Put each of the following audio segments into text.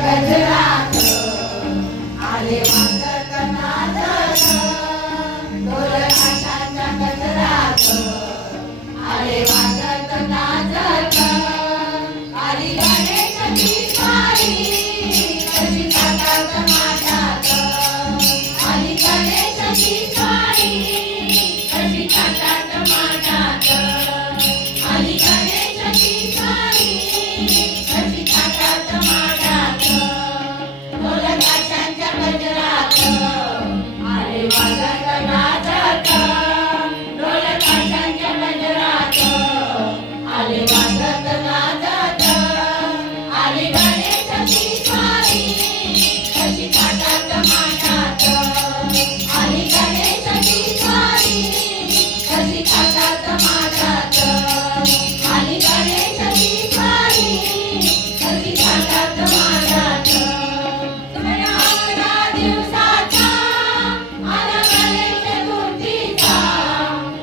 गजरात आले वाजत नाचत ढोल ताशाच्या गजरात आले वाजत नाचत आली गणेशाची स्वारी कशी थाटात माटात आली गणेशाची स्वारी कशी थाटात माटात आली गणेशाची स्वारी कशी थाटात माटात ढोल ताशाच्या गजरात आले वाजत नाचत ढोल ताशाच्या गजरात आले वाजत नाचत आली गणेशाची स्वारी कशी थाटात माटात आली गणेशाची स्वारी कशी थाटात माटात आली गणेशाची स्वारी कशी थाटात माटात सगळ्या 11 दिवसाचा आला गणेश चतुर्थीचा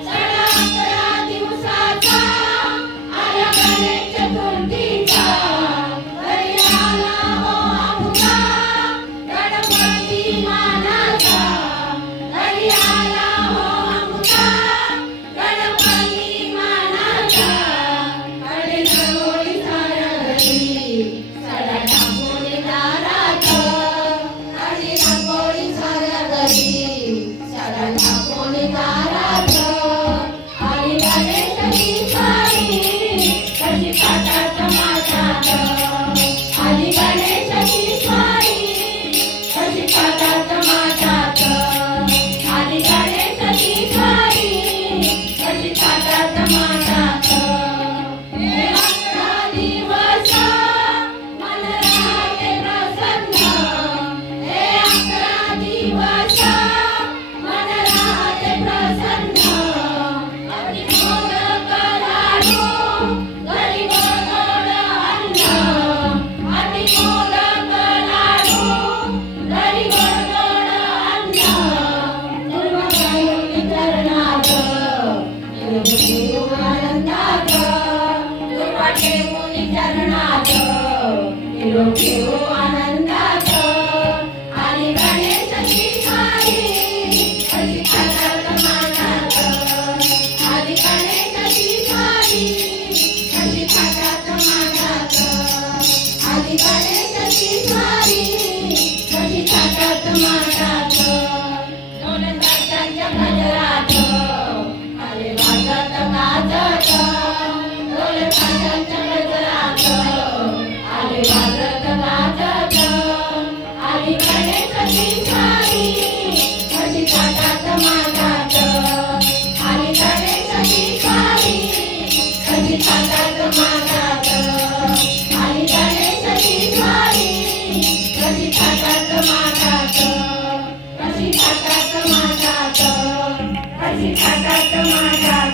सगळ्या 11 दिवसाचा आला गणेश चतुर्थीचा घरी आला हो आमुचा गणपती मानाचा घरी आला हो आमुचा गणपती मानाचा कडे नगोळी सारगरी सडा टाकून दारात कडे नगोळी सारगरी सडा टाकून दारात आली गणेशाची स्वारी कशी थाटात माटात आली गणेशाची स्वारी कशी थाटात माटात आली गणेशाची स्वारी कशी थाटात माटात हे 11 दिवस मन राहते प्रसन्न हे 11 दिवस मन राहते प्रसन्न अति मोदक लाडू घरी गोड अन्न अति मोदक लाडू घरी गोड अन्न दुर्वामुनी चरणात निरोगी आनंदात दुर्वाटे मुनी चरणात निरोगी आनंदात आली गणेशाची स्वारी कशी थाटात माटात आली गणेशाची स्वारी कशी थाटात माटात आली गणेशाची स्वारी कशी थाटात माटात ढोल ताशाच्या गजरात आले वाजत गाजत ढोल ताशाच्या गजरात आले वाजत गाजत आली गणेशाची स्वारी कशी थाटात माटात आली गणेशाची स्वारी कशी थाटात माटात आली गणेशाची स्वारी कशी थाटात माटात कशी थाटात माटात कशी थाटात माटात